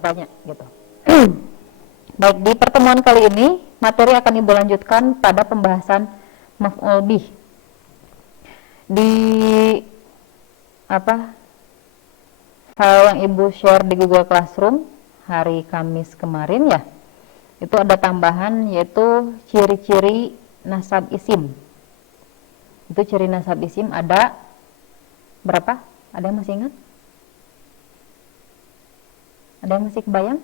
bertanya gitu. Baik, di pertemuan kali ini materi akan Ibu lanjutkan pada pembahasan maf'ul bih. Di file yang Ibu share di Google Classroom hari Kamis kemarin ya, itu ada tambahan yaitu ciri-ciri nasab isim. Itu ciri nasab isim ada berapa? Ada yang masih ingat? Ada yang masih kebayang?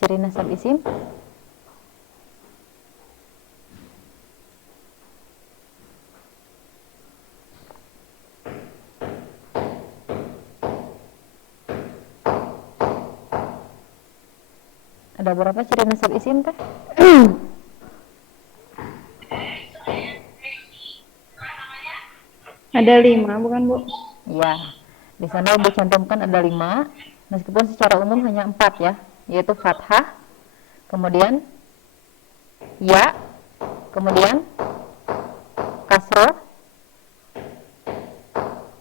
Ciri nasab isim? Ada berapa ciri nasab isim teh? Ada 5, bukan Bu? Ya, di sana Ibu cantumkan ada 5, meskipun secara umum hanya 4 ya, yaitu fathah, kemudian ya, kemudian kasroh,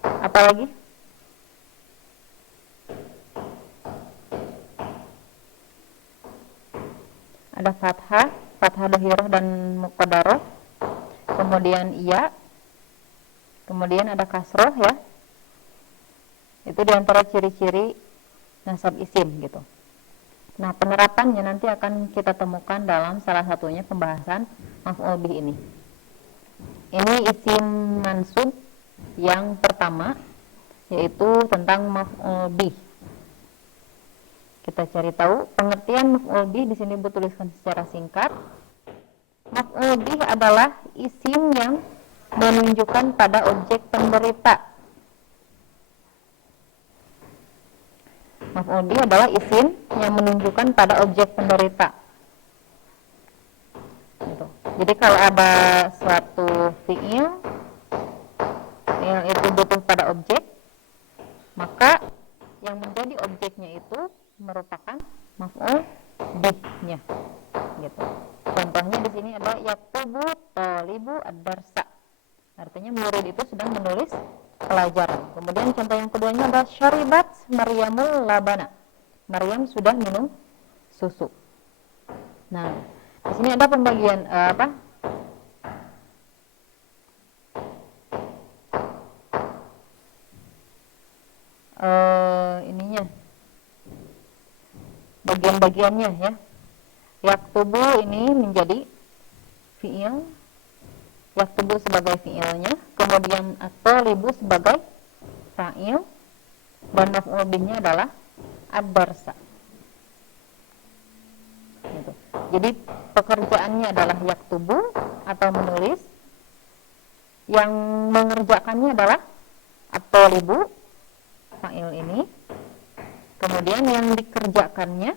apa lagi? Ada fathah, fathah dhahirah dan muqaddarah, kemudian iya, kemudian ada kasroh ya. Itu diantara ciri-ciri nasab isim gitu. Nah, penerapannya nanti akan kita temukan dalam salah satunya pembahasan maf'ul bih ini. Ini isim mansub yang pertama, yaitu tentang maf'ul bih. Kita cari tahu pengertian maf'ul bih. Di sini Bu tuliskan secara singkat. Maf'ul bih adalah isim yang menunjukkan pada objek penderita. Maf'ul bih adalah isim yang menunjukkan pada objek penderita. Gitu. Jadi kalau ada suatu fi'il itu butuh pada objek, maka yang menjadi objeknya itu merupakan maf'ul bihnya. Gitu. Contohnya di sini ada yaktubu talibu ad-darsa. Artinya murid itu sedang menulis pelajaran. Kemudian contoh yang keduanya adalah syaribat Maryamul labana. Maryam sudah minum susu. Nah, di sini ada pembagian ininya, bagian-bagiannya ya. Yaktubu ini menjadi fi'il, yaktubu sebagai fi'ilnya, kemudian at-talibu sebagai fa'il, dan maf'ul bihnya adalah ad-darsa. Gitu. Jadi pekerjaannya adalah yaktubu atau menulis, yang mengerjakannya adalah at-talibu, fa'il ini, kemudian yang dikerjakannya,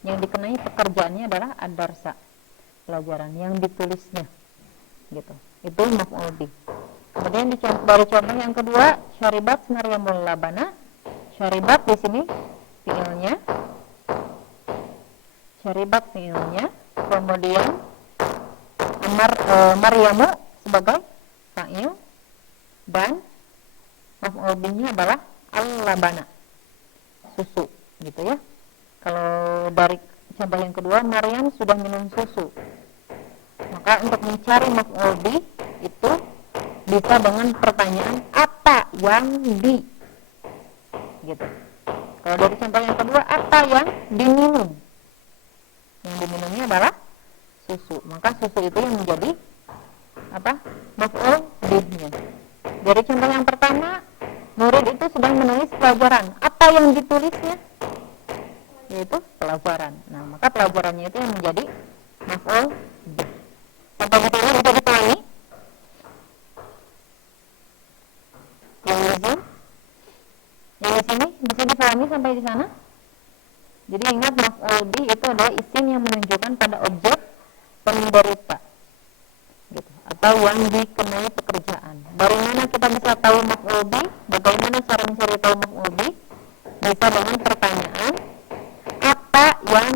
yang dikenai pekerjaannya adalah ad-darsa, pelajaran yang ditulisnya. Gitu. Itu maf'ul bih. Kemudian dari contoh yang kedua, syaribat Maryamul labana. Syaribat di sini fi'ilnya, syaribat fi'ilnya, kemudian Maryamu sebagai fa'il, dan maf'ul bihnya adalah al-labana, susu, gitu ya. Kalau dari contoh yang kedua, Maryam sudah minum susu. Maka untuk mencari maf'ul bih itu bisa dengan pertanyaan apa yang di, gitu. Kalau dari contoh yang kedua, apa yang diminum? Yang diminumnya adalah susu. Maka susu itu yang menjadi maf'ul bihnya. Dari contoh yang pertama, murid itu sedang menulis pelajaran. Apa yang ditulisnya? Yaitu pelajaran. Nah, maka pelajarannya itu yang menjadi maf'ul bih. Contoh ini bisa dipahami? Yang di sini bisa dipahami sampai di sana? Jadi ingat, maf'ul bih itu adalah isim yang menunjukkan pada objek penderita, gitu, atau yang dikenai pekerjaan. Dari mana kita bisa tahu maf'ul bih? Bagaimana cara mencari tahu maf'ul bih? Bisa dengan pertanyaan apa yang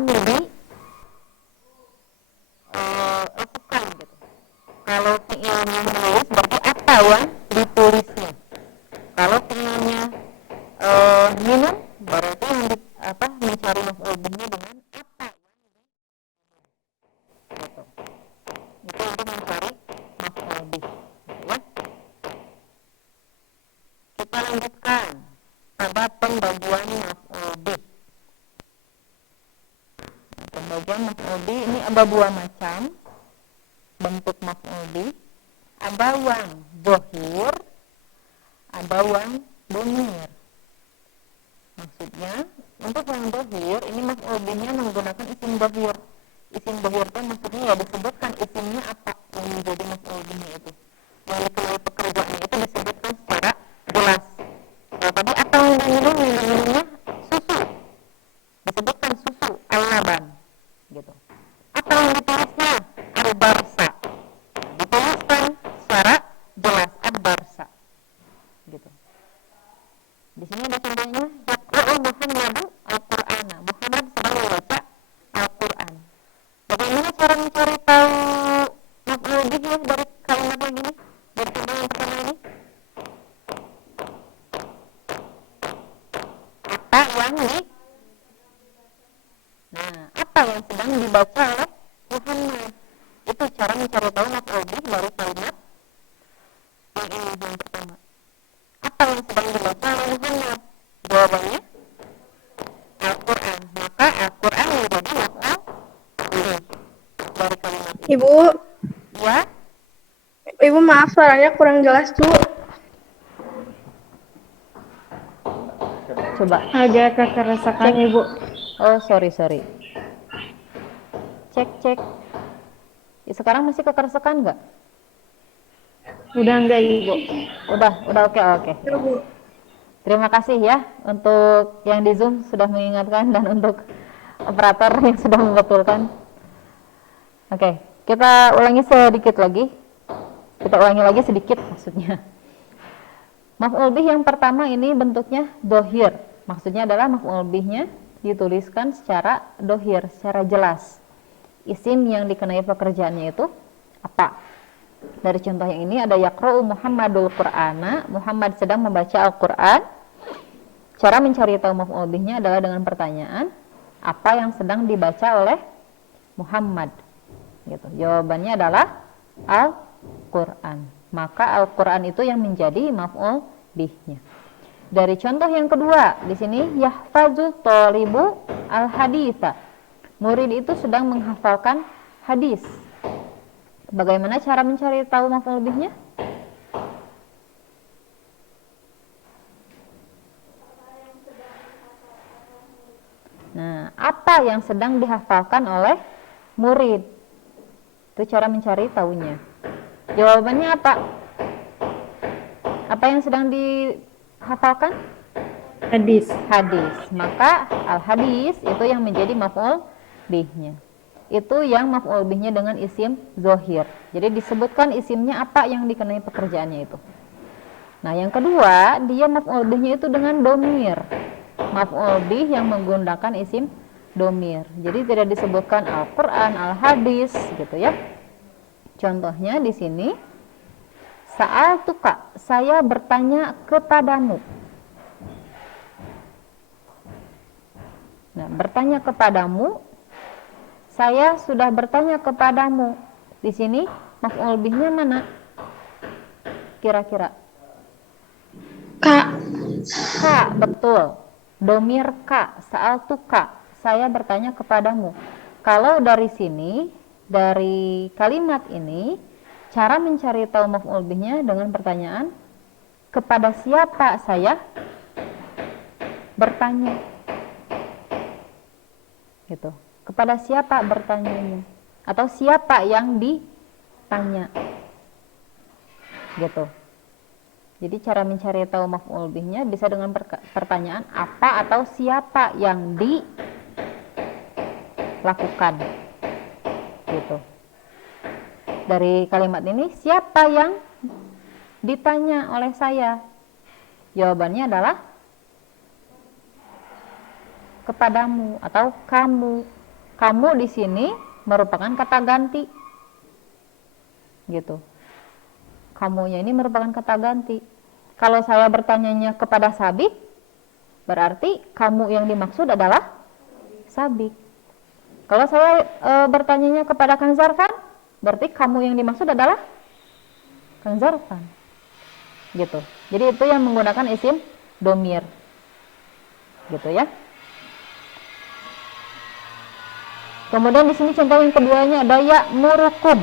lakukan, gitu. Kalau fi'ilnya menulis, berarti apa yang ditulisnya. Kalau fi'ilnya minum berarti mencari maf'ul bihnya dengan apa gitu. Itu untuk mencari maf'ul bih gitu ya. Kita lanjutkan pada pembagian maf'ul bih. Pembagian maf'ul bih ini ada dua macam bentuk maf'ul bih. Ada yang dhahir, ada yang dhamir. Maksudnya untuk yang dhahir ini maf'ul bihnya menggunakan isim dhahir. Isim dhahir itu maksudnya ya disebutkan isimnya apa yang menjadi maf'ul bihnya itu. Yang dikenai pekerjaannya itu disebutkan secara jelas. Nah, tadi apa yang diminum? Minumnya susu. Disebutkan susu al-laban gitu. Apa yang ditulisnya? Al-barsa. Dituliskan secara jelas al-barsa gitu. Di sini ada contohnya yaqra'u Muhammadu al-Qur'ana. Muhammad sedang membaca Al-Qur'an. Bagaimana cara mencari tahu maf'ul bihnya dari kalimat yang ini? Dari contoh yang pertama ini? Apa yang apa yang sedang dibaca oleh Muhammad? Itu cara mencari tahu maf'ul bih dari kalimat yang pertama. Apa yang sedang dibaca oleh Muhammad? Jawabannya Al-Quran. Maka Al-Quran menjadi maf'ul bih dari kalimat ini. Ibu, Ya? Ibu maaf suaranya kurang jelas tuh. Coba. Agak kekeresakan Ibu. Oh, sorry. Cek. Ya, sekarang masih kekersekan nggak? Udah enggak Ibu? Udah oke. Terima kasih ya untuk yang di Zoom sudah mengingatkan dan untuk operator yang sudah membetulkan. Oke, kita ulangi sedikit lagi. Kita ulangi lagi sedikit maksudnya. Maf'ul bih yang pertama ini bentuknya dohir. Maksudnya adalah maf'ul bihnya dituliskan secara dohir, secara jelas. Isim yang dikenai pekerjaannya itu apa? Dari contoh yang ini ada yaqra'u Muhammadul Qur'ana. Muhammad sedang membaca Al-Qur'an. Cara mencari tahu maf'ul bihnya adalah dengan pertanyaan apa yang sedang dibaca oleh Muhammad. Gitu. Jawabannya adalah Al-Qur'an. Maka Al-Qur'an itu yang menjadi maf'ul bihnya. Dari contoh yang kedua, di sini yahfazu thalibu al-haditsa. Murid itu sedang menghafalkan hadis. Bagaimana cara mencari tahu maf'ul bihnya? Nah, apa yang sedang dihafalkan oleh murid? Itu cara mencari tahunya. Jawabannya apa? Apa yang sedang dihafalkan? Hadis. Maka al-hadis itu yang menjadi maf'ul bihnya. Itu yang maf'ul bihnya dengan isim zohir. Jadi disebutkan isimnya apa yang dikenai pekerjaannya itu. Nah, yang kedua, dia maf'ul bihnya itu dengan domir. Maf'ul bih yang menggunakan isim domir. Jadi tidak disebutkan Al-Quran, Al-Hadis gitu ya. Contohnya di sini, sa'altuka, saya bertanya kepadamu. Nah, bertanya kepadamu, saya sudah bertanya kepadamu. Di sini maf'ul bihnya mana? Kira-kira? Ka, betul. Domir ka, sa'altuka, saya bertanya kepadamu. Kalau dari sini, dari kalimat ini, cara mencari tahu maf'ul bihnya dengan pertanyaan kepada siapa saya bertanya. Gitu. Kepada siapa bertanyanya? Atau siapa yang ditanya? Gitu. Jadi cara mencari tahu maf'ul bihnya bisa dengan pertanyaan apa atau siapa yang dilakukan. Gitu. Dari kalimat ini siapa yang ditanya oleh saya? Jawabannya adalah kepadamu atau kamu. Kamu di sini merupakan kata ganti. Gitu. Kamunya ini merupakan kata ganti. Kalau saya bertanyanya kepada Sabit, Berarti kamu yang dimaksud adalah sabik. Kalau saya bertanyanya kepada Kang Zarfan, berarti kamu yang dimaksud adalah Kang Zarfan. Gitu. Jadi itu yang menggunakan isim domir. Gitu ya. Kemudian di sini contoh yang keduanya ada ya'murukum.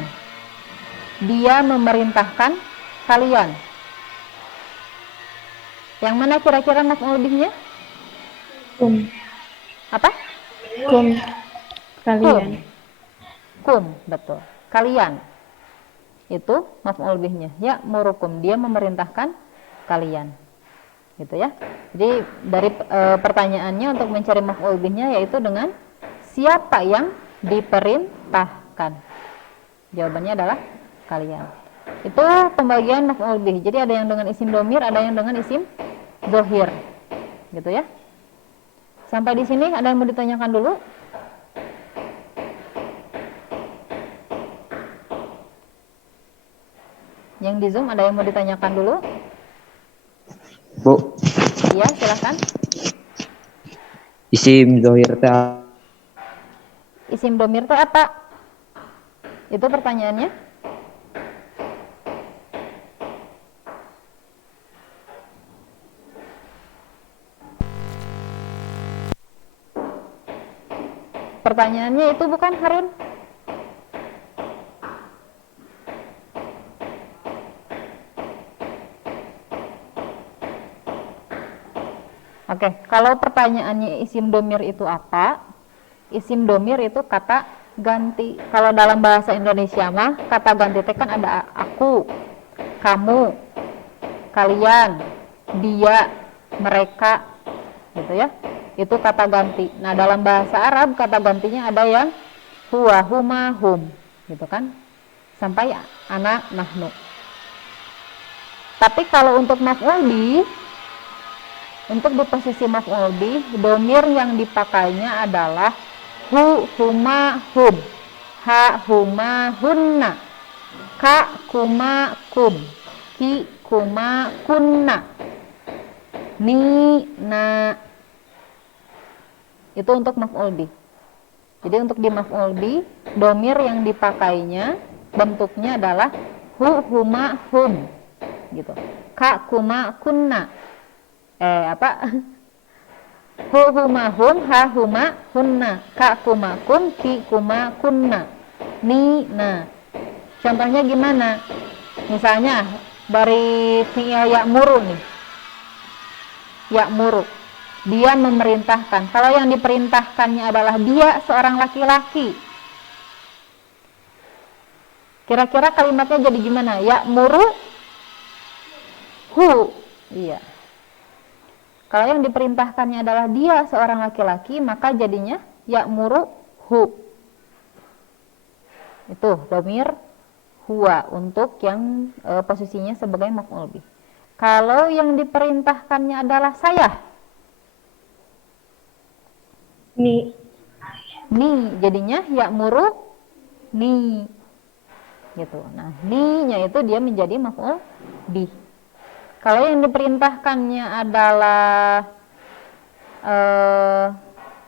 Dia memerintahkan kalian. Yang mana kira-kira maf'ul bihnya? Kum. Apa? Kum. Kum. Kalian. Kum, betul. Kalian. Itu maf'ul bihnya. Ya'murukum. Dia memerintahkan kalian. Gitu ya. Jadi dari pertanyaannya untuk mencari maf'ul bihnya yaitu dengan siapa yang diperintahkan. Jawabannya adalah kalian. Itu pembagian maf'ul bih. Jadi ada yang dengan isim domir, ada yang dengan isim zohir. Gitu ya. Sampai di sini ada yang mau ditanyakan dulu? Yang di Zoom ada yang mau ditanyakan dulu? Bu, Iya, silahkan. isim zohir teh Isim domir itu apa? Itu pertanyaannya. Pertanyaannya itu bukan, Harun? Oke, kalau pertanyaannya isim domir itu apa? Isim domir itu kata ganti. Kalau dalam bahasa Indonesia mah kata ganti itu kan ada aku, kamu, kalian, dia, mereka, gitu ya. Itu kata ganti. Nah, dalam bahasa Arab kata gantinya ada yang huwa, huma, hum, gitu kan. Sampai ana, nahnu. Tapi kalau untuk maf'ul bih, untuk di posisi maf'ul bih, domir yang dipakainya adalah hu, huma, hum, ha, huma, hunna, ka, kuma, kum, ki, kuma, kunna, ni, na. Itu untuk maf'ul bih. Jadi untuk di maf'ul bih, domir yang dipakainya bentuknya adalah hu, huma, hum, gitu. Ka, kuma, kunna. Hu, huma, hum, ha, huma, hunna, ka, kuma, kum, ki, kuma, kunna, ni, na. Contohnya gimana? Misalnya dari fi'il ya'muru nih. Ya'muru. Dia memerintahkan. Kalau yang diperintahkannya adalah dia seorang laki-laki. Kira-kira kalimatnya jadi gimana? Ya'muru hu. Iya. Kalau yang diperintahkannya adalah dia seorang laki-laki, maka jadinya ya'muru hu. Itu dhamir huwa untuk yang posisinya sebagai maf'ul bih. Kalau yang diperintahkannya adalah saya, Ni. jadinya ya'muru ni. Gitu. Nah, ni-nya itu dia menjadi maf'ul bih. Kalau yang diperintahkannya adalah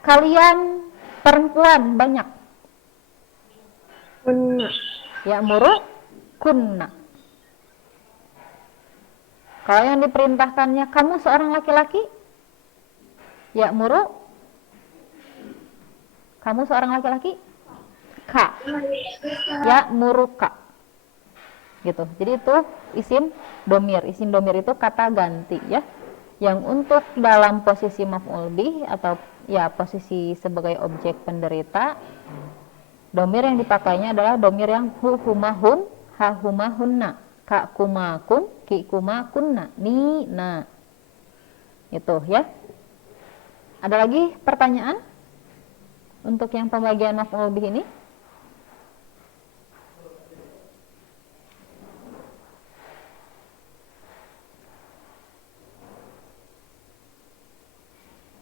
kalian perempuan banyak, Kunna. ya'muru kunna. Kalau yang diperintahkannya kamu seorang laki-laki, ya'muru kamu seorang laki-laki, ka, ya'muruka. Gitu. Jadi itu isim domir. Isim domir itu kata ganti ya. Yang untuk dalam posisi maf'ul bih atau ya posisi sebagai objek penderita, domir yang dipakainya adalah domir yang hu, huma, hum, ha, huma, hunna, ka, kuma, kum, ki, kuma, kunna, ni, na. Itu ya. Ada lagi pertanyaan untuk yang pembagian maf'ul bih ini?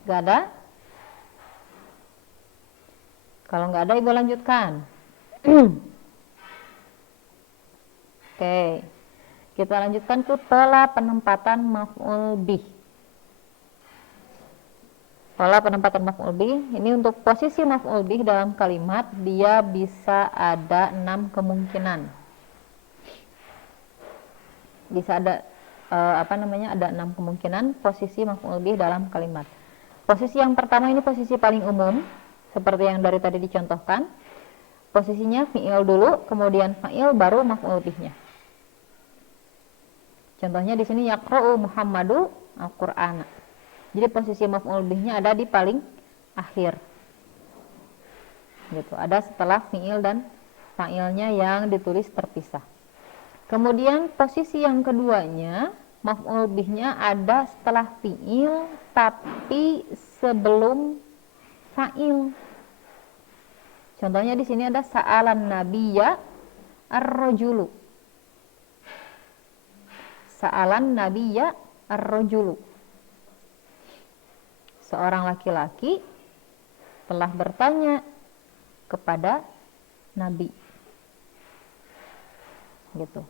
Gak ada? Kalau nggak ada, Ibu lanjutkan. Oke, kita lanjutkan ke pola penempatan maf'ul bih. Pola penempatan maf'ul bih, ini untuk posisi maf'ul bih dalam kalimat, dia bisa ada 6 kemungkinan. Bisa ada ada 6 kemungkinan posisi maf'ul bih dalam kalimat. Posisi yang pertama ini posisi paling umum, seperti yang dari tadi dicontohkan. Posisinya fi'il dulu, kemudian fa'il, baru maf'ul bihnya. Contohnya di sini yaqra'u Muhammadu al-Qur'ana. Jadi posisi maf'ul bihnya ada di paling akhir. Gitu, ada setelah fi'il dan fa'ilnya yang ditulis terpisah. Kemudian posisi yang keduanya, maf'ul bihnya ada setelah fi'il tapi sebelum fa'il. Contohnya di sini ada sa'alan nabiyya ar-rajulu. Sa'alan nabiyya ar-rajulu. Seorang laki-laki telah bertanya kepada Nabi. Gitu.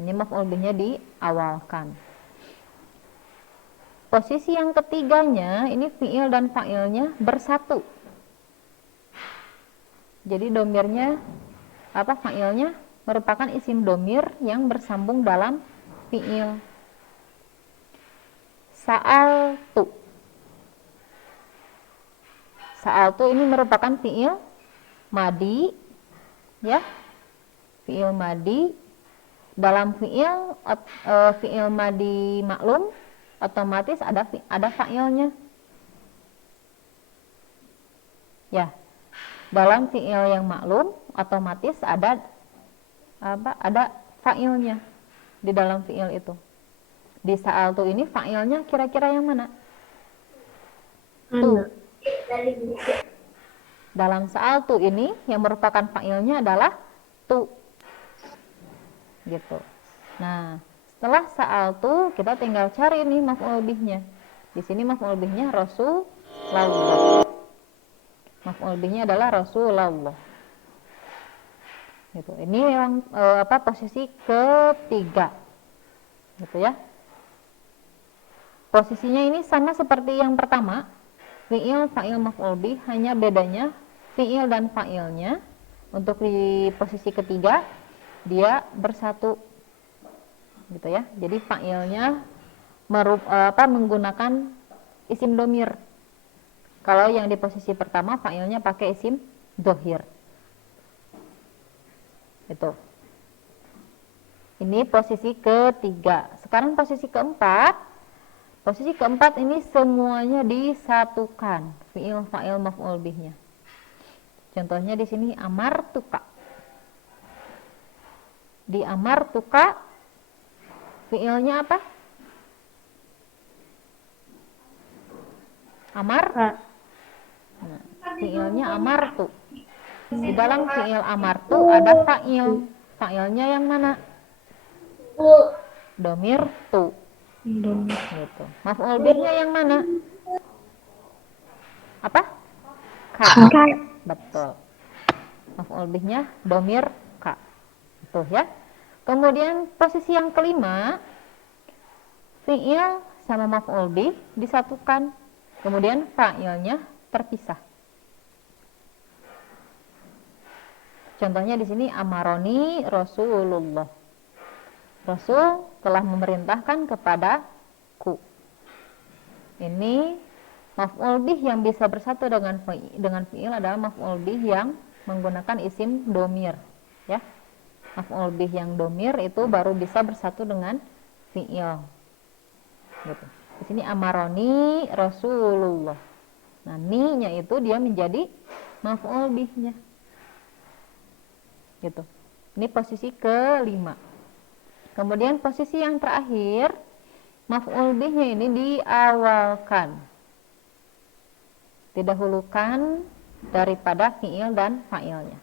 Ini maf'ul bihnya diawalkan. Posisi yang ketiganya, ini fi'il dan fa'ilnya bersatu. Jadi domirnya, fa'ilnya merupakan isim domir yang bersambung dalam fi'il. Sa'altu. Sa'altu ini merupakan fi'il madi, ya, fi'il madi. Dalam fi'il madi maklum, otomatis ada fa'ilnya, ya. Dalam fi'il yang maklum, otomatis ada fa'ilnya di dalam fi'il itu. Di sa'altu ini fa'ilnya kira-kira yang mana? Tu. Dalam sa'altu ini yang merupakan fa'ilnya adalah tu. Gitu. Nah, setelah sa'altu kita tinggal cari nih maf'ul bihnya. Di sini maf'ul bihnya Rasulullah. Maf'ul bihnya adalah Rasulullah. Gitu. Ini yang posisi ketiga. Gitu ya. Posisinya ini sama seperti yang pertama. Fi'il, fa'il, maf'ul bih, hanya bedanya fi'il dan fa'ilnya untuk di posisi ketiga dia bersatu, gitu ya. Jadi fa'ilnya menggunakan isim domir. Kalau yang di posisi pertama fa'ilnya pakai isim dohir. Itu. Ini posisi ketiga. Sekarang posisi keempat. Posisi keempat ini semuanya disatukan, fi'il, fa'il, maf'ul bihnya. Contohnya di sini amartuka. Di amartuka fi'ilnya apa? Amar. Nah, fi'ilnya amartu. Di dalam fi'il amartu ada fa'il. Fa'ilnya yang mana? Domir tu. Gitu. Maf'ul bihnya yang mana? Apa? Ka. Betul. Maf'ul bihnya domir ka. Tuh ya. Kemudian posisi yang kelima, fi'il sama maf'ul bih disatukan. Kemudian fa'ilnya terpisah. Contohnya di sini amaroni Rasulullah. Rasul telah memerintahkan kepadaku. Ini maf'ul bih yang bisa bersatu dengan fi'il adalah maf'ul bih yang menggunakan isim domir, ya. Maf'ul bih yang domir itu baru bisa bersatu dengan fi'il. Gitu. Di sini amaroni Rasulullah. Nah, ni-nya itu dia menjadi maf'ul bihnya. Gitu. Ini posisi kelima. Kemudian posisi yang terakhir, maf'ul bihnya ini diawalkan, didahulukan daripada fi'il dan fa'ilnya.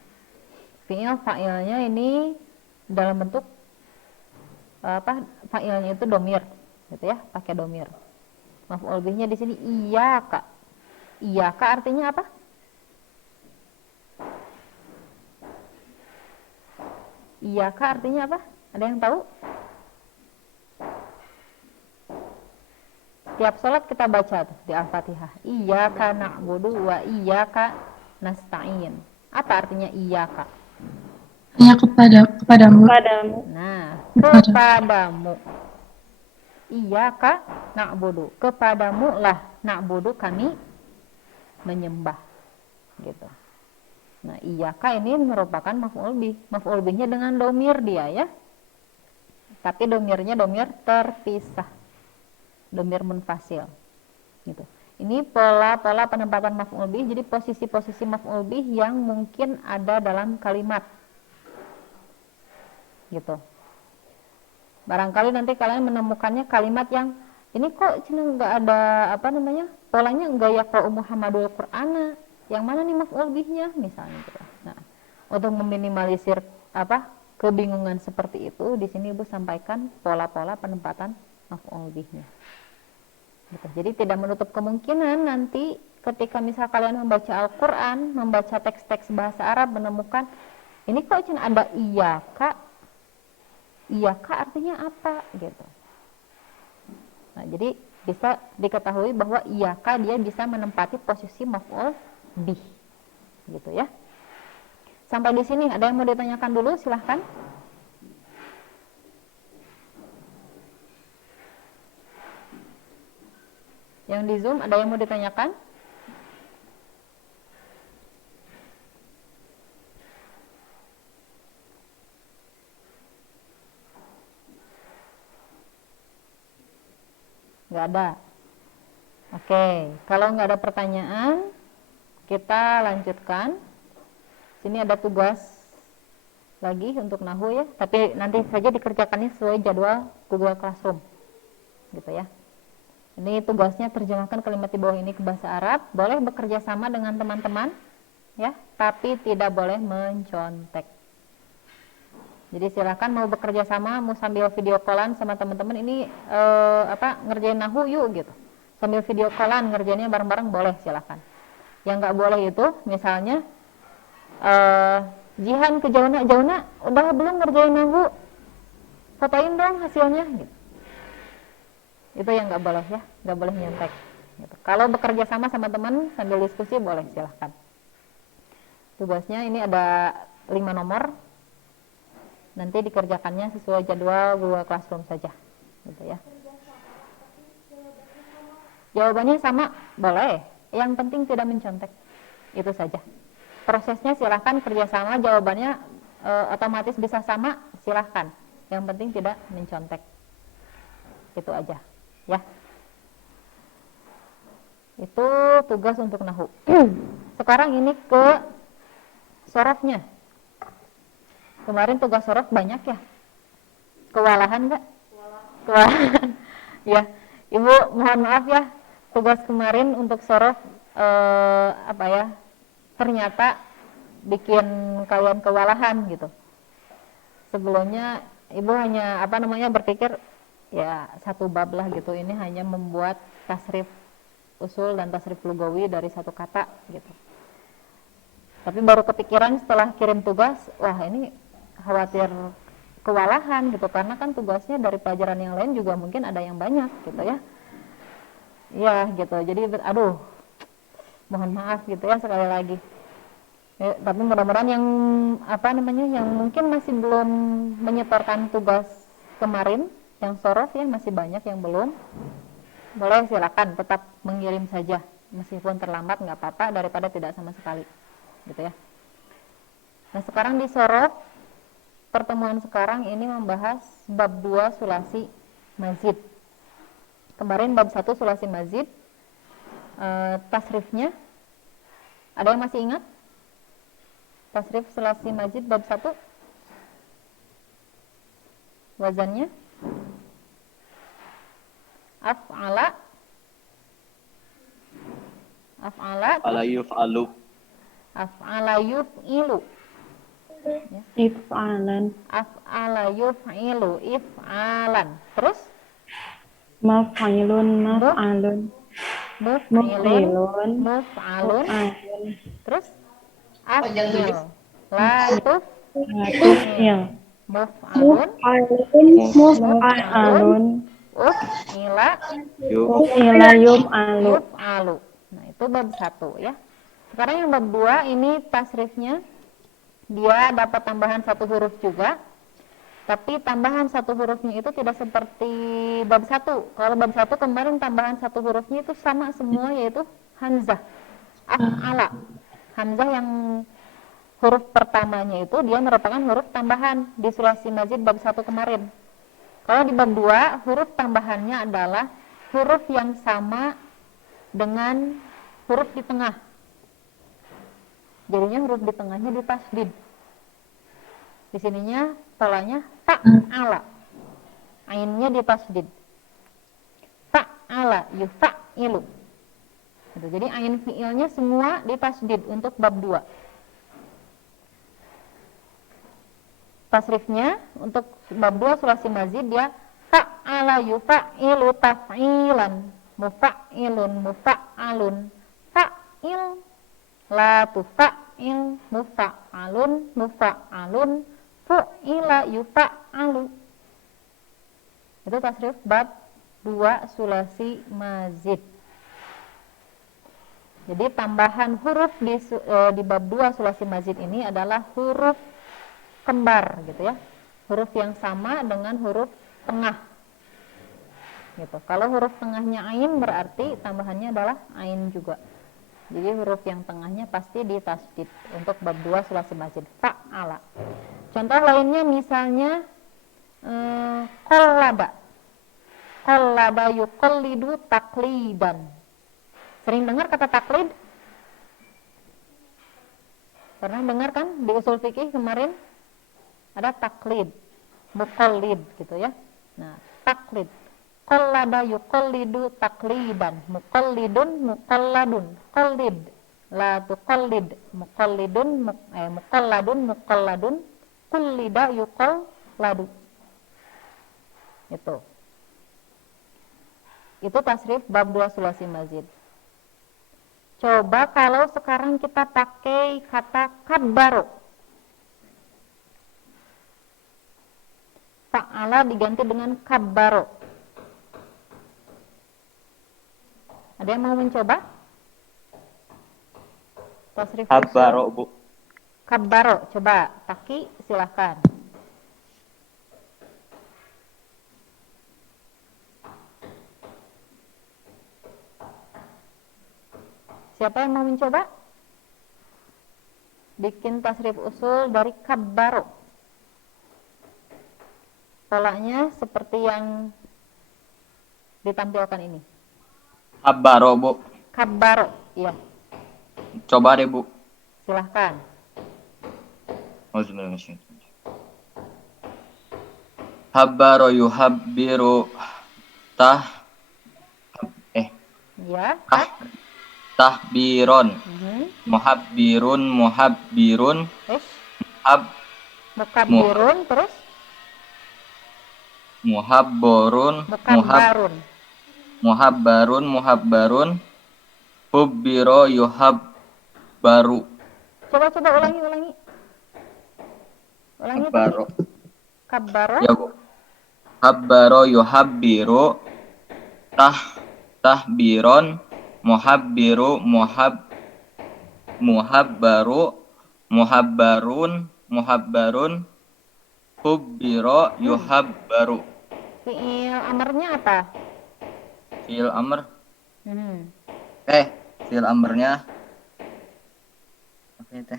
Fi'il, fa'ilnya ini dalam bentuk fa'ilnya itu domir, gitu ya, pakai domir. Maf'ul bihnya di sini iyyaka. Iyyaka artinya apa? Iyyaka artinya apa? Ada yang tahu? Tiap sholat kita baca tuh di Al-Fatihah. Iyyaka na'budu wa iyyaka nasta'in. Apa artinya iyyaka? Hanya kepadamu. Padamu. Nah, Kepada. kepadamu. Iyyaka na'budu. Kepadamu lah na'budu kami menyembah. Gitu. Nah, iyyaka ini merupakan maf'ul bih. Maf'ul bihnya dengan domir dia ya. Tapi domirnya domir terpisah. Domir munfasil. Gitu. Ini pola-pola penempatan maf'ul bih. Jadi posisi-posisi maf'ul bih yang mungkin ada dalam kalimat. Gitu. Barangkali nanti kalian menemukannya kalimat yang ini kok cina nggak ada apa namanya polanya nggak ya kalau Muhammadul Qur'ana, yang mana nih maf'ul bihnya misalnya gitu. Nah, untuk meminimalisir apa kebingungan seperti itu, di sini Ibu sampaikan pola-pola penempatan maf'ul bihnya. Gitu. Jadi tidak menutup kemungkinan nanti ketika misal kalian membaca Al-Qur'an, membaca teks-teks bahasa Arab menemukan ini kok cina ada iyyaka. Iyyaka artinya apa gitu. Nah, jadi bisa diketahui bahwa iyyaka dia bisa menempati posisi maf'ul bih. Gitu ya. Sampai di sini ada yang mau ditanyakan dulu, silahkan. Yang di Zoom ada yang mau ditanyakan? Nggak ada. Oke, kalau nggak ada pertanyaan, kita lanjutkan. Sini ada tugas lagi untuk Nahwu ya, tapi nanti saja dikerjakannya sesuai jadwal Google Classroom. Gitu ya. Ini tugasnya terjemahkan kalimat di bawah ini ke bahasa Arab, boleh bekerja sama dengan teman-teman ya, tapi tidak boleh mencontek. Jadi silakan mau bekerja sama, mau sambil video callan sama teman-teman ini ngerjain Nahwu yuk gitu. Sambil video callan ngerjainnya bareng-bareng boleh, silakan. Yang nggak boleh itu misalnya Jihan ke Jauna udah belum ngerjain Nahwu? Fotoin dong hasilnya gitu. Itu yang nggak boleh ya, nggak boleh nyontek. Gitu. Kalau bekerja sama teman sambil diskusi boleh, silakan. Tugasnya ini ada 5 nomor. Nanti dikerjakannya sesuai jadwal Google Classroom saja, gitu ya. Jawabannya sama, boleh. Yang penting tidak mencontek, itu saja. Prosesnya silahkan kerjasama, jawabannya otomatis bisa sama, silahkan. Yang penting tidak mencontek, itu aja, ya. Itu tugas untuk Nahwu. Sekarang ini ke sorofnya. Kemarin tugas sorof banyak ya? Kewalahan nggak? Kewalahan. Ya, Ibu mohon maaf ya, tugas kemarin untuk sorof ternyata bikin kalian kewalahan gitu. Sebelumnya Ibu hanya berpikir ya satu bab lah gitu, ini hanya membuat tasrif usul dan tasrif lugawi dari satu kata gitu. Tapi baru kepikiran setelah kirim tugas, wah ini khawatir kewalahan gitu, karena kan tugasnya dari pelajaran yang lain juga mungkin ada yang banyak gitu ya. Ya gitu, jadi aduh mohon maaf gitu ya sekali lagi ya, tapi mudah-mudahan yang yang mungkin masih belum menyetorkan tugas kemarin yang sorof ya, masih banyak yang belum, boleh silakan tetap mengirim saja meskipun terlambat, nggak apa-apa daripada tidak sama sekali gitu ya. Nah sekarang di sorof pertemuan sekarang ini membahas bab 2 sulasi mazid. Kemarin bab 1 sulasi mazid, tasrifnya ada yang masih ingat? Tasrif sulasi mazid bab 1 wazannya af'ala af'ala yuf'ilu ya. Af'ala yuf'ilu if'alan. Terus Maf'ilun muf'ilun terus af'il la tuf'il muf'alun uf'ila Yuk. Uf'ila yuf'alu. yuf'alu. Nah, itu bab 1 ya. Sekarang yang bab 2 ini tasrifnya dia dapat tambahan 1 huruf juga. Tapi tambahan 1 hurufnya itu tidak seperti bab 1. Kalau bab 1 kemarin tambahan 1 hurufnya itu sama semua, yaitu hamzah. Af'ala. Hamzah yang huruf pertamanya itu dia merupakan huruf tambahan di sulasi mazid bab 1 kemarin. Kalau di bab 2 huruf tambahannya adalah huruf yang sama dengan huruf di tengah. Jadinya huruf di tengahnya ditasdid. Di sininya polanya fa'ala. Ainnya ditasdid. Fa'ala yufa'ilu. Gitu. Jadi ain fi'ilnya semua ditasdid untuk bab 2. Tasrifnya untuk bab 2 sulasi mazid dia fa'ala yufa'ilu taf'ilan, mufa'ilun mufa'alun, fa'il la tufa'il, mufa'alun mufa'alun, fu'ila yufa'alu. Itu tasrif bab 2 sulasi mazid. Jadi tambahan huruf di bab 2 sulasi mazid ini adalah huruf kembar gitu ya. Huruf yang sama dengan huruf tengah. Gitu. Kalau huruf tengahnya ain berarti tambahannya adalah ain juga. Jadi huruf yang tengahnya pasti ditasdid untuk bab 2 sulasi mazid. Fa'ala. Contoh lainnya misalnya qallaba. Qallaba yuqallidu taqlidan. Sering dengar kata taklid? Pernah dengar kan di usul fikih kemarin? Ada taklid, muqallid gitu ya. Nah, taklid. Qallaba yuqallidu taqlidan. Muqallidun muqalladun. Qallid la tuqallid. Muqallidun muqalladun muqalladun. Qullida yuqalladu. Itu tasrif bab 2 sulasi mazid. Coba kalau sekarang kita pakai kata kabbaro. Fa'ala diganti dengan kabbaro. Ada yang mau mencoba? Tasrif Habaro, Bu. kabbaro. Coba, Taki silahkan. Siapa yang mau mencoba? Bikin tasrif usul dari kabbaro. Polanya seperti yang ditampilkan ini. Habaro, Bu. Kabbaro, iya. Coba deh, Bu. Silahkan. Habaro yuhabbiru tah Ya. tahbiron. Muhabbirun Terus hab mukabbirun terus muhabbarun mukabbarun. hubbiro yuhabbaru. Coba ulangi. Ulangi Habbaro. tadi. Kabbaro. Ya, Bu. Habbaro yuhabbiru tahbiron muhabbarun hubbiro yuhabbaru. Fi'il amarnya apa? Fi'il amr. Fi'il amrnya apa itu?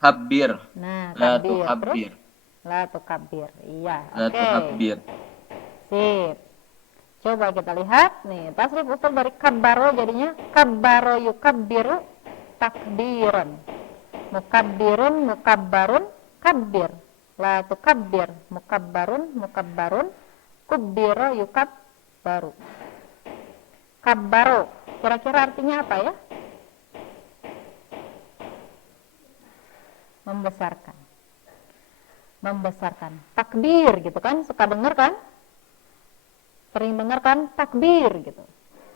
Habbir. Nah, La kabir. tuhabbir. Terus la tukabbir. Iya, La oke. tuhabbir. Sip. Coba kita lihat nih, tasrif usul dari kabbaro jadinya kabbaro yukabbiru takbiran. Mukabbirun mukabbarun kabbir. La tukabbir mukabbarun kubbiro yukabbaru. Kabbaro kira-kira artinya apa ya? Membesarkan. Takbir gitu kan, suka dengar kan? Sering dengar kan takbir gitu.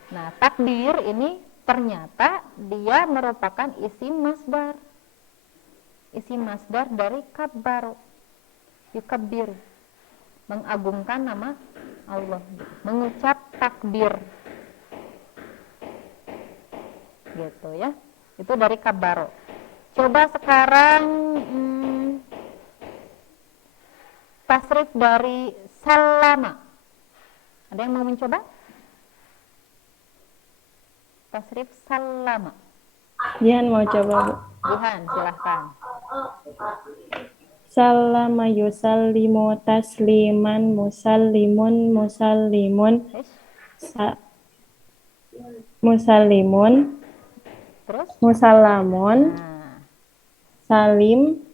Nah, takbir ini ternyata dia merupakan isim masdar. Isim masdar dari kabbaro. Yukabbir. Mengagungkan nama Allah, mengucap takbir, gitu ya. Itu dari kabbaro. Coba sekarang tasrif dari salama. Ada yang mau mencoba? Tasrif salama. Jihan mau coba, Bu. Jihan, silahkan. Sallama yusallimu tasliman musallimun musallimun Ish. musallimun Terus? musallamun Nah, salim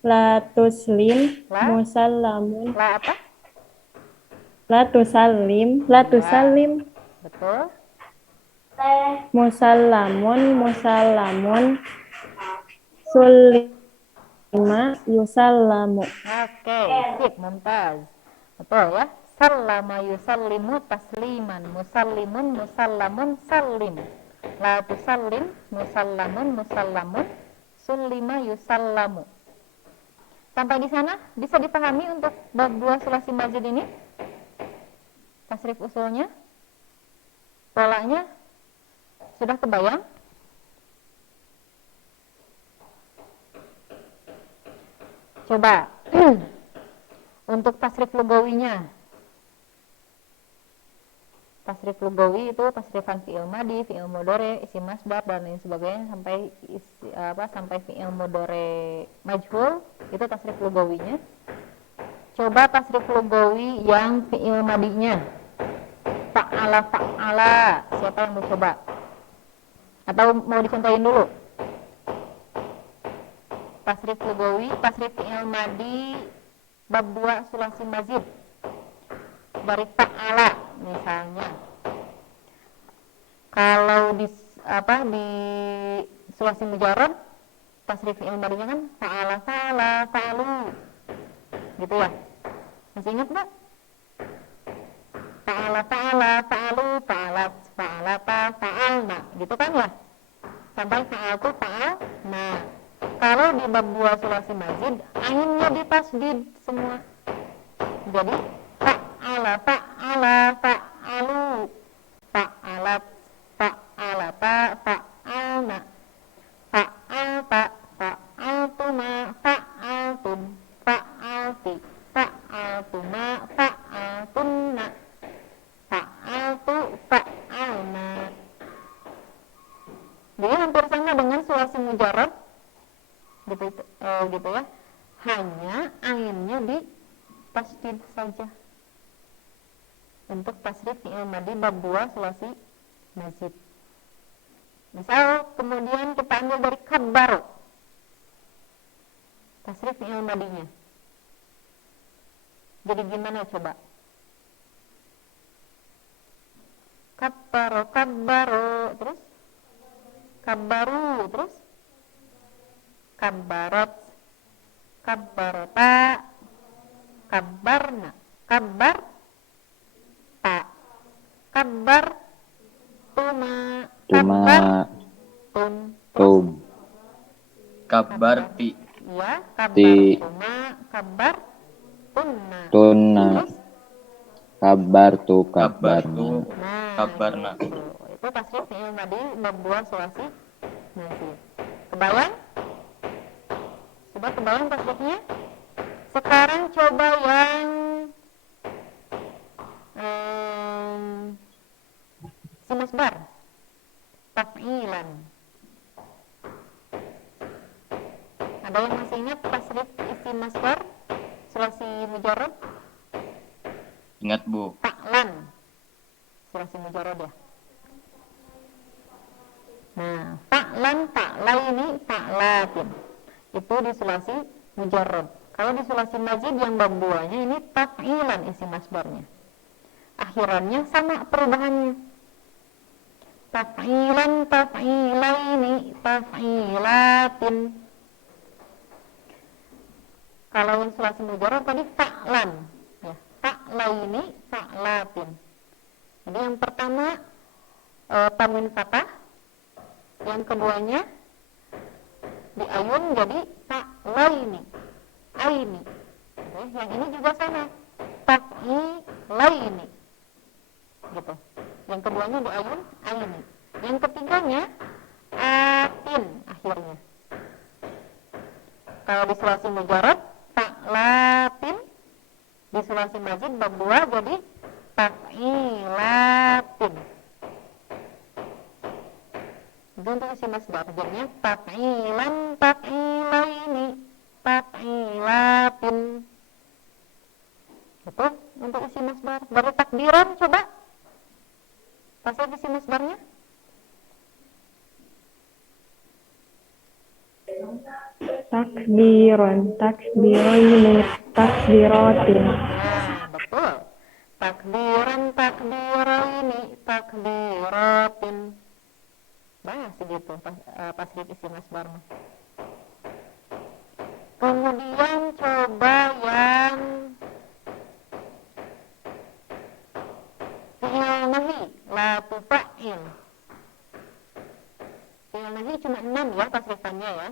la tuslim La? musallamun la apa? la tusallim Betul. musallamun sulima yusallamu. Oke, sip, mumtaz. Betul ya. Sallama yusallimu tasliman, musallimun musallamun sallim. La tusallim, musallamun musallamun, sullima yusallamu. Sampai di sana bisa dipahami untuk bab 2 sulasi mazid ini? Tasrif usulnya? Polanya? Sudah kebayang? Coba untuk tasrif lugawinya. Tasrif lugawi itu tasrifan fi'il madi, fi'il mudhari, isim masdar dan lain sebagainya sampai fi'il mudhari majhul, itu tasrif lugawinya. Coba tasrif lugawi yang fi'il madinya. Fa'ala. Siapa yang mau coba? Atau mau dicontohin dulu? Tasrif lugawi, tasrif fi'il madi bab 2 sulasi mazid. Dari fa'ala misalnya. Kalau di sulasi mujarrad tasrif fi'il madinya kan fa'ala, fa'alu. Gitu ya. Masih ingat enggak? Fa'ala, fa'alu, fa'alata, fa'alna. Gitu kan ya? Sampai fa'altu, fa'alna. Kalau di bab 2 sulasi mazid, ainnya ditasdid semua. Jadi fa'ala, fa'alu, fa'alat, fa'alata, fa'alna, fa'alta, fa'altuma, fa'altum, fa'alti, fa'altuma, fa'altunna, fa'altu, fa'alna. Jadi hampir sama dengan sulasi mujarrad, gitu ya. Hanya ainnya di tasdid saja. Untuk tasrif fi'il madi bab 2 sulasi mazid. Misal kemudian kita ambil dari kabbaro. Tasrif fi'il madinya. Jadi gimana coba? Kabbaro, terus kabbaru, terus kabbarot, kabbarota, kabbarna, kabbar ta, kabbar tuma, kabbar tun, tum Kabarti. ya, kabbar Ti. tuma, kabbar tunna, tunna terus kabartu Kabartu. kabarna Kabarna. gitu. Itu tasrif fi'il madi bab 2 sulasi mazid. Kebayang? Sudah kebayang tasrifnya? Sekarang coba yang si masdar, taf'ilan. Ada yang masih ingat tasrif isim masdar sulasi mujarrad? Ingat, Bu. Ta'lan, sulasi mujarrad ya. Nah, ta'lan, ta'laini, ta'latin. Itu di sulasi mujarrad. Kalau di sulasi mazid yang bab 2-nya ini taf'ilan isim masdarnya. Akhirannya sama perubahannya. Taf'ilan, taf'ilaini, taf'ilatin. Kalau yang sulasi mujarrad tadi ta'lan, ya, ta'laini, ta'latin. Jadi yang pertama tanwin fathah, yang keduanya di ayun jadi ta'laini, aini. Oke, yang ini juga sama, laini. Gitu. Yang keduanya diayun aini. Yang ketiganya atin akhirnya. Kalau di sulasi mujarab ta'latin, di sulasi mazid bab 2 jadi ta'ilatin. Itu untuk isi masdar. Jadinya ta'ilan, ta'ilaini, ta'ilatin. Itu untuk isi masdar. Dari takdiran coba pasal isi masdarnya. Takbiron, takbiroini, takbirotin. Nah, betul. Takdiran, takdiraini, takdiratin. Banyak segitu pas isi masdarnya. Kemudian coba yang fi'il nahi, la tufa'il. Fi'il nahi cuma 6 ya tasrifannya ya.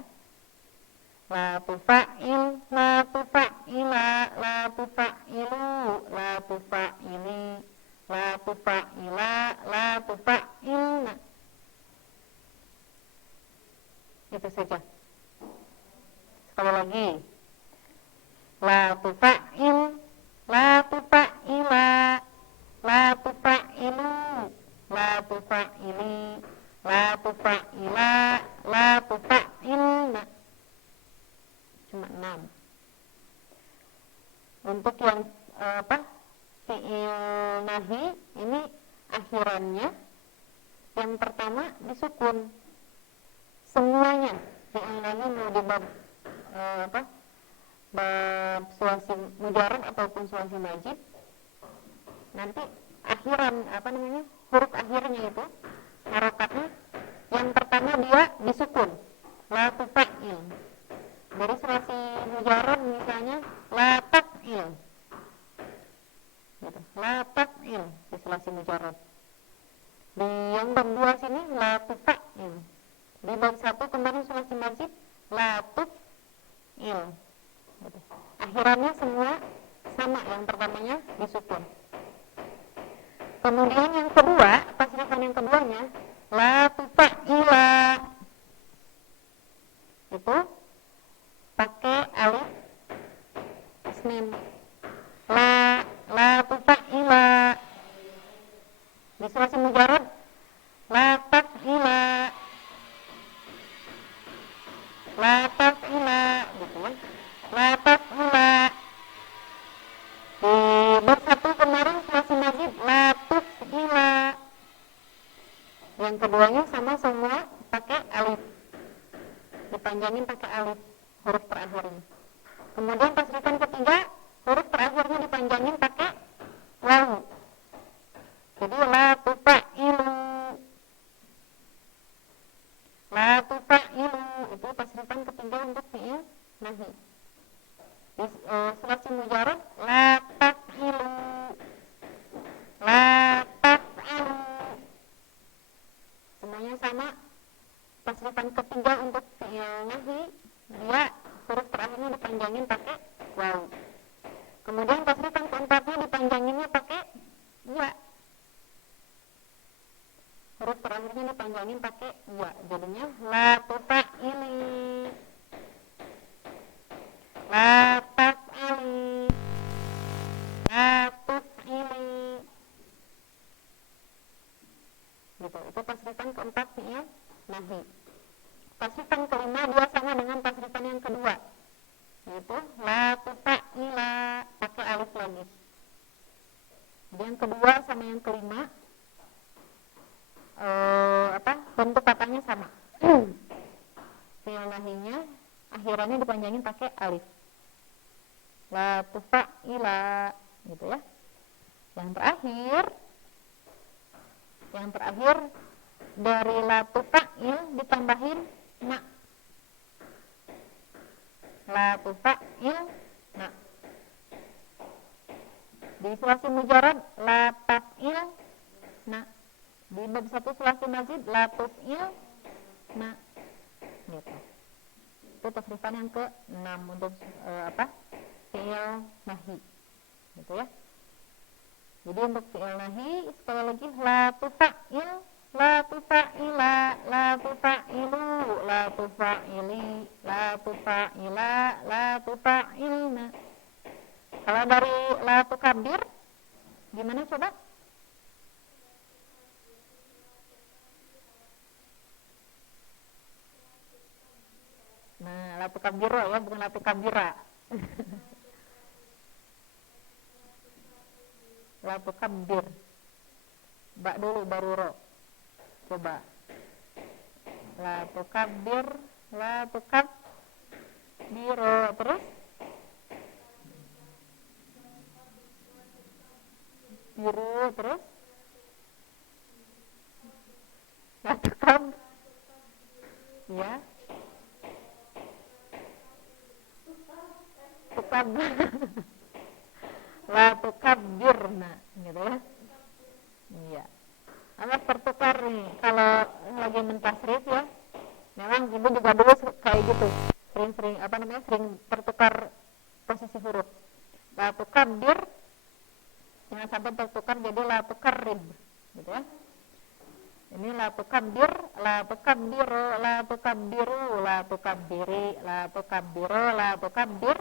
La tufa'il, la tufa'ila, la tufa'ilu, la tufa'ili, la tufa'ila, la tufa'ilna. Itu saja. Sekali lagi. La tufa'il, la tufa'ila, la tufa'ilu, la tufa'ili, la tufa'ila, la tufa'ilna. Cuma 6. Untuk yang fi'il nahi ini akhirannya yang pertama disukun. Semuanya fi'il nahi mau di bab bab sulasi mujarab ataupun sulasi majid, nanti akhiran huruf akhirnya itu harokatnya yang pertama dia disukun, la tufa'il. Dari sulasi mujarab misalnya la taf'il, gitu. La taf'il di sulasi mujarab. Di yang bab 2 sini la tufa'il. Di bab 1 kemarin sulasi majid la tuf'il, gitu. Akhirannya semua sama, yang pertamanya disukun. Kemudian yang kedua, tasrifan yang keduanya la tufa'ila. Itu pakai alif isnin. La tufa'ila. Di sulasi mujarab la taf'ila, la taf'ila, gitu ya. La taf'ila. Di bab 1 kemarin sulasi majid la tuf'ila. Yang keduanya sama semua pakai alif, dipanjangin pakai alif huruf terakhirnya. Kemudian tasrifan ketiga huruf terakhirnya dipanjangin pakai wawu. Jadi la tufa'ilu, la tufa'ilu. Itu tasrifan ketiga untuk fi'il nahi. Di sulasi mujarab la taf'ilu, la taf'alu. Semuanya sama. Tasrifan ketiga untuk fi'il nahi, dia huruf terakhirnya dipanjangin pakai wawu. Kemudian tasrifan keempatnya dipanjanginnya pakai ya. Huruf terakhirnya dipanjangin pakai ya. Jadinya la tufa'ili, la taf'ali, la tuf'ili. Gitu. Itu tasrifan keempat fi'il nahi. Tasrifan kelima dia sama dengan tasrifan yang kedua, yaitu la tufa'ila, pakai alif lagi. Jadi yang kedua sama yang kelima bentuk katanya sama. Fi'il nahinya akhirannya dipanjangin pakai alif. La tufa'ila, gitu ya. Yang terakhir dari la tufa'il ditambahin na. La tufa'il na. Di sulasi mujarab la taf'il na. Di bab 1 sulasi mazid la tuf'il na. Gitu. Itu tasrifan yang ke-6 untuk fi'il nahi. Gitu ya. Jadi untuk fi'il nahi sekali lagi la tufa'il, la tufa'ila, la tufa'ilu, la tufa'ili, la tufa'ila, la tufa'ilna. Kalau dari la tukabir gimana coba? Nah, la tukabiro ya, bukan la tukabira. La tukabir. Ba dulu baru ro. Coba. La tukabir, la tukabiro. Terus? Biru, terus? La tukab. Ya. Tukab. La tukabirna gitu ya. Iya. Awas tertukar nih kalau lagi mentasrif ya. Memang ibu juga dulu kayak gitu. Sering sering tertukar posisi huruf. La tukabir jangan sampai tertukar jadi la tukarrib gitu ya. Ini la tukabbir, la tukabbiru, la tukabbiru, la tukabbiri, la tukabbiru, la tukabbir.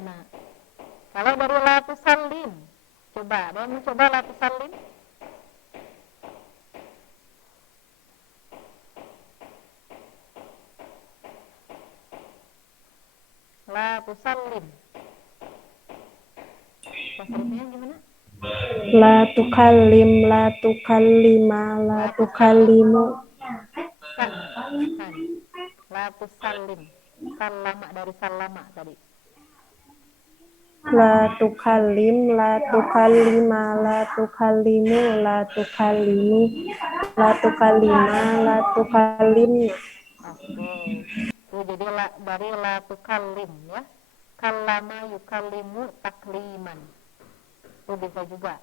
Nah, kalau dari la tusallim, coba, ada yang mencoba la tusallim? La tusallim. Tasrifnya gimana? La tukallim, la tukallima, la tukallimu. Kan. La tusallim. Sallama dari sallama tadi. La tukallim, la tukallima, la tukallimu, la tukallimi, la tukallima, la tukallimna. Oke. Tuh jadi dari la tukallim ya. Kallama yukallimu takliman. Itu bisa juga.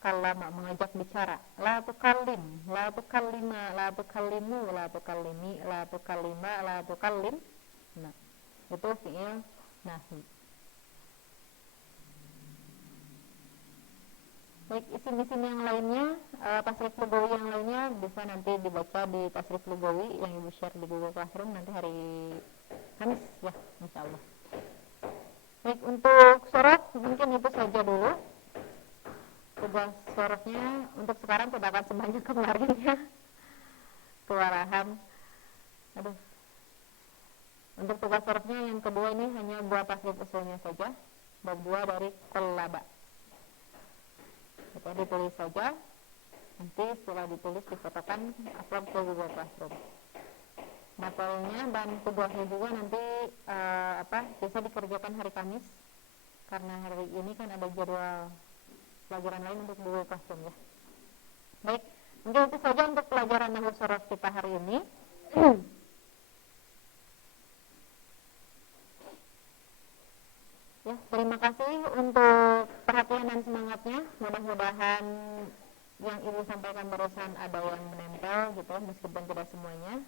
Kallama mengajak bicara. La tukallim, la tukallima, la tukallimu, la tukallimi, la tukallima, la tukallim. Nah, itu fi'il nahi. Baik, isim-isim yang lainnya, tasrif lugawi yang lainnya bisa nanti dibaca di tasrif lugawi yang ibu share di Google Classroom nanti hari Kamis ya, insya Allah. Baik, untuk sorot mungkin itu saja dulu. Tugas sorotnya untuk sekarang tidak akan sebanyak kemarin ya. Kewalahan. Aduh. Untuk tugas sorotnya yang kedua ini hanya buat tasrif usulnya saja. Bab 2 dari kolaba. Kita ditulis saja. Nanti setelah ditulis difotokan upload ke Google Classroom. Matolnya dan tugasnya juga nanti bisa dikerjakan hari Kamis karena hari ini kan ada jadwal pelajaran lain untuk Google Classroom ya. Baik, mungkin itu saja untuk pelajaran nahwu shorof kita hari ini. Ya, terima kasih untuk perhatian dan semangatnya. Mudah-mudahan yang ibu sampaikan barusan ada yang menempel gitu, meskipun tidak semuanya.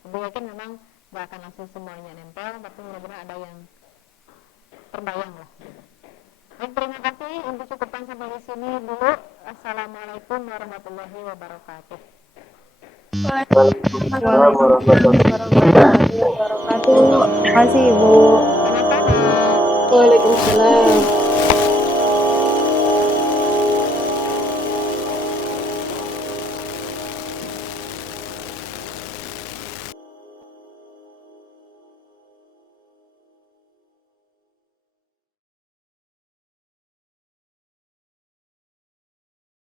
Ibu yakin memang gak akan langsung semuanya nempel, tapi mudah-mudahan ada yang terbayang lah. Baik, terima kasih. Untuk cukupkan sampai di sini dulu. Assalamualaikum warahmatullahi wabarakatuh. Waalaikumsalam warahmatullahi wabarakatuh. Terima kasih Ibu. Sama-sama. Waalaikumsalam.